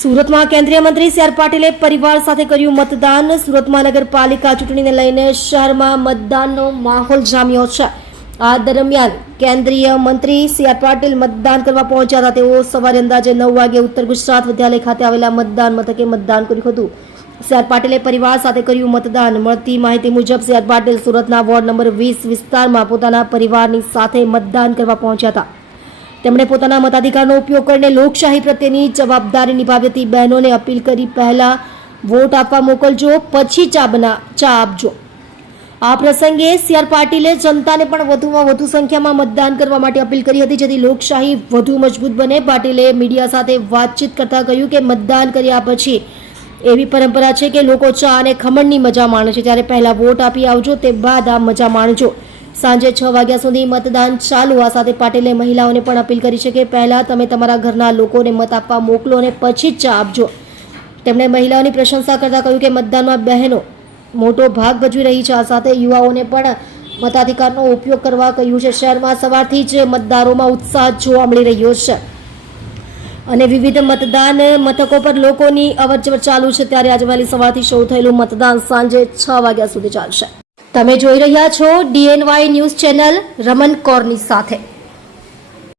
સુરતમાં કેન્દ્રીય મંત્રી સી આર પાટીલે પરિવાર સાથે કર્યું મતદાન। સુરત મહાનગરપાલિકા ચૂંટણીને લઈને શહેરમાં મતદાનનો માહોલ જામ્યો છે। આ દરમિયાન કેન્દ્રીય મંત્રી સી આર પાટીલ મતદાન કરવા પહોંચ્યા હતા। તેઓ સવારે અંદાજે 9 વાગે ઉત્તર ગુજરાત વિદ્યાલય ખાતે આવેલા મતદાન મથકે મતદાન કર્યું હતું। સી આર પાટીલે પરિવાર સાથે કર્યું મતદાન। મળતી માહિતી મુજબ સી આર પાટીલ સુરતના વોર્ડ નંબર 20 વિસ્તારમાં પોતાના પરિવારની સાથે મતદાન કરવા પહોંચ્યા હતા। તેમણે પોતાના મતાધિકારનો ઉપયોગ કરીને લોકશાહી પ્રત્યેની જવાબદારી નિભાવી હતી। બહેનોને અપીલ કરી પહેલા વોટ આપવા મોકલજો, પછી ચા આપજો। આ પ્રસંગે સી આર પાટીલે જનતાને પણ વધુમાં વધુ સંખ્યામાં મતદાન કરવા માટે અપીલ કરી હતી, જેથી લોકશાહી વધુ મજબૂત બને। પાટીલે મીડિયા સાથે વાતચીત કરતા કહ્યું કે મતદાન કર્યા પછી એવી પરંપરા છે કે લોકો ચા અને ખમણની મજા માણે છે, ત્યારે પહેલા વોટ આપી આવજો, તે બાદ આ મજા માણજો। સાંજે 6 વાગ્યા સુધી મતદાન ચાલુ। આ સાથે પાટીલે મહિલાઓને પણ અપીલ કરી છે કે પહેલા તમે તમારા ઘરના લોકોને મત આપવા મોકલો અને પછી ચા આપજો। તેમણે મહિલાઓની પ્રશંસા કરતા કહ્યું કે મતદાનમાં બહેનો મોટો ભાગ ભજવી રહી છે। આ સાથે યુવાઓને પણ મતાધિકારનો ઉપયોગ કરવા કહ્યું છે। શહેરમાં સવારથી જ મતદારોમાં ઉત્સાહ જોવા મળી રહ્યો છે અને વિવિધ મતદાન મથકો પર લોકોની અવરજવર ચાલુ છે। ત્યારે આજે વહેલી સવારથી શરૂ થયેલું મતદાન સાંજે 6 વાગ્યા સુધી ચાલશે। તમે જોઈ રહ્યા છો DNY ન્યૂઝ ચેનલ રમન કૌરની સાથે।